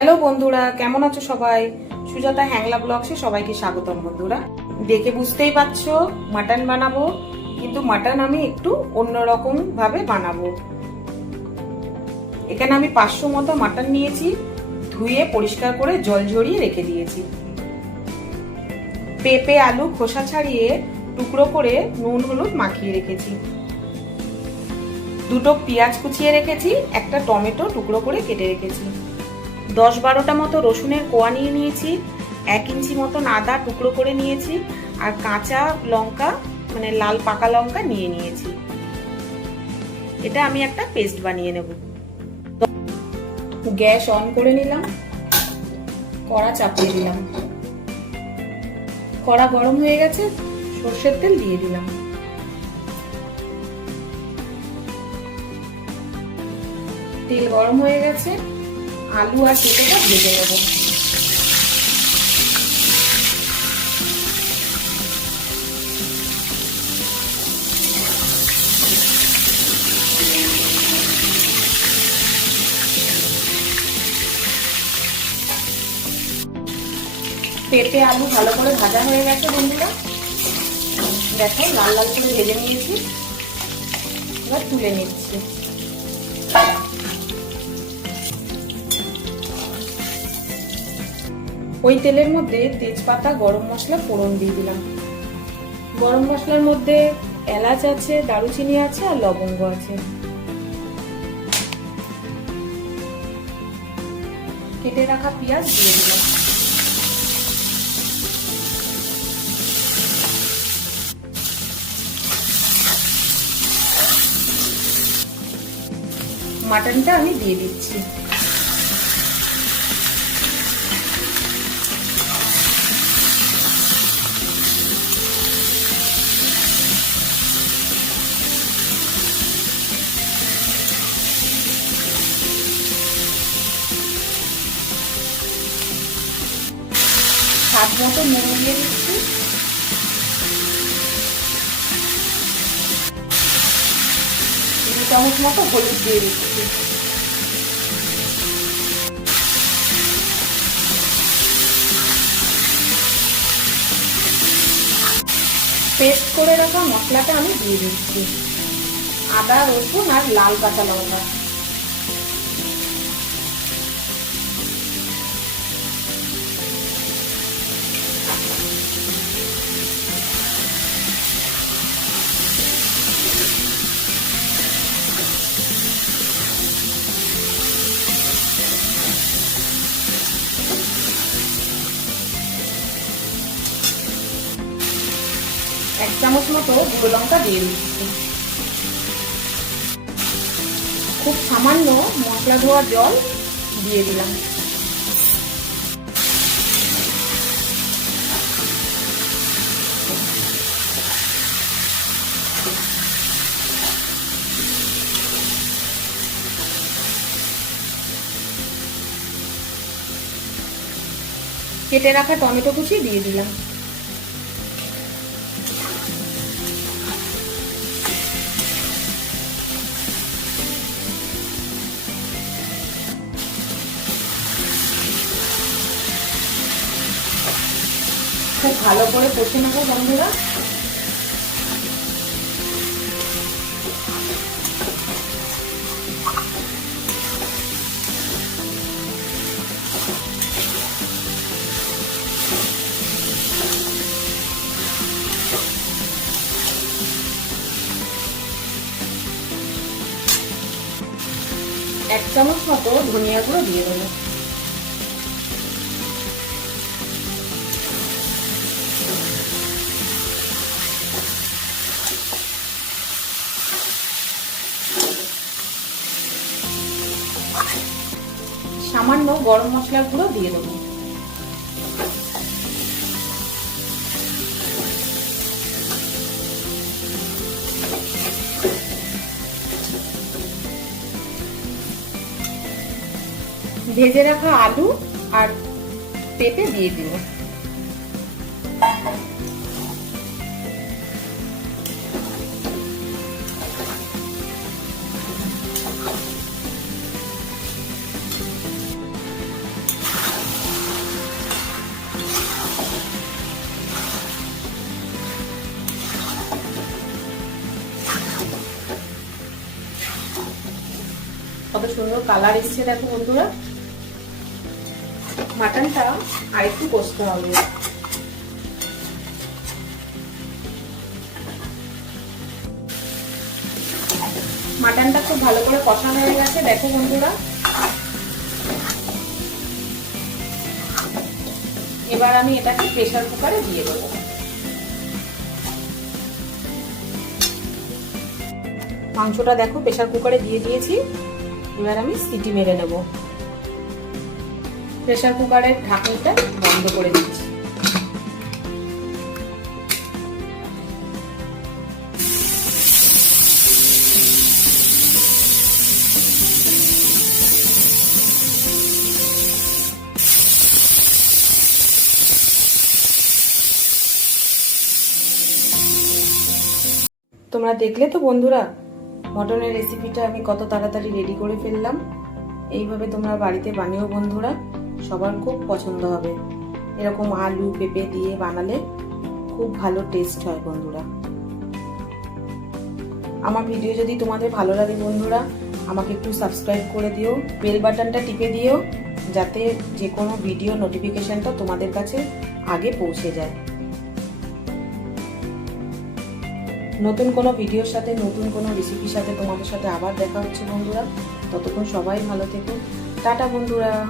Hello বন্ধুরা, কেমন আছো সবাই? সুজাতা হ্যাংলা ব্লগসে সবাইকে স্বাগতম বন্ধুরা। দেখে বুঝতেই পারছ, মাটন বানাবো, কিন্তু মাটন আমি একটু অন্যরকম ভাবে বানাবো। এখানে আমি পাঁচশো মতো মাটন নিয়েছি, ধুয়ে পরিষ্কার করে জল ঝরিয়ে রেখে দিয়েছি। পেঁপে, আলু, খোসা ছাড়িয়ে টুকরো করে নুন, হলুদ মাখিয়ে রেখেছি। দুটো পেঁয়াজ কুচিয়ে রেখেছি, একটা টমেটো টুকরো করে কেটে রেখেছি। দশ বারোটা মতো রসুনের কোয়া নিয়ে নিয়েছি, এক ইঞ্চি মতন আদা টুকরো করে নিয়েছি আর কাঁচা লঙ্কা মানে লাল পাকা লঙ্কা নিয়ে নিয়েছি। এটা আমি একটা পেস্ট বানিয়ে নেব। গ্যাস অন করে নিলাম, কড়া চাপিয়ে দিলাম। কড়া গরম হয়ে গেছে, সর্ষের তেল দিয়ে দিলাম। তেল গরম হয়ে গেছে আলু আর পেঁপেটা ভেজে নেব। পেঁপে আলু ভালো করে ভাজা হয়ে গেছে বন্ধুরা। দেখো লাল লাল করে ভেজে নিয়েছি। এবার তুলে নিচ্ছি। ওই তেলের মধ্যে তেজপাতা, গরম মশলা, ফোড়ন দিয়ে দিলাম। গরম মশলার মধ্যে এলাচ আছে, দারুচিনি আছে আর লবঙ্গ আছে। কেটে রাখা পেঁয়াজ দিয়ে দিলাম। মাটনটা আমি দিয়ে দিচ্ছি। মতো নুন দিয়ে দিচ্ছি। দু চামচ মতো হলুদ দিয়ে দিচ্ছি। পেস্ট করে রাখা মশলাটা আমি দিয়ে দিচ্ছি। আদা, রসুন আর লাল কাঁচা লঙ্কা। এক চামচ মতো গুঁড়ো লঙ্কা দিয়ে দিচ্ছি। খুব সামান্য মশলা ধোয়া জল দিয়ে দিলাম। কেটে রাখা টমেটো কুচি দিয়ে দিলাম। খুব ভালো করে কষে নেব বন্ধুরা। এক চামচ মতো ধনিয়া গুঁড়ো দিয়ে দেবো। সামান্য গরম মশলার গুঁড়ো দিয়ে দেবো। ভেজে রাখা আলু আর পেঁপে দিয়ে দিব। সুন্দর কালার এসছে দেখো বন্ধুরা। মাটনটা আর একটু কষতে হবে। মাটনটা খুব ভালো করে কষানো হয়ে গেছে, দেখো বন্ধুরা। এবার আমি এটাকে প্রেসার কুকারে দিয়ে দেবো। মাংসটা দেখো প্রেসার কুকারে দিয়ে দিয়েছি। এবার আমি সিটি মেরে নেব। প্রেসার কুকারের ঢাকনিটা বন্ধ করে দিচ্ছি। তোমরা দেখলে তো বন্ধুরা মটনের রেসিপিটা আমি কত তাড়াতাড়ি রেডি করে ফেললাম। এইভাবে তোমরা বাড়িতে বানিও বন্ধুরা, সবার খুব পছন্দ হবে। এরকম আলু, পেঁপে দিয়ে বানালে খুব ভালো টেস্ট হয় বন্ধুরা। আমার ভিডিও যদি তোমাদের ভালো লাগে বন্ধুরা, আমাকে একটু সাবস্ক্রাইব করে দিও বেল বাটনটা টিপে দিও, যাতে যে কোনো ভিডিও নোটিফিকেশানটা তোমাদের কাছে আগে পৌঁছে যায়। নতুন কোনো ভিডিওর সাথে, নতুন কোনো রেসিপির সাথে তোমাদের সাথে আবার দেখা হচ্ছে বন্ধুরা। ততক্ষণ সবাই ভালো থেকো। টাটা বন্ধুরা।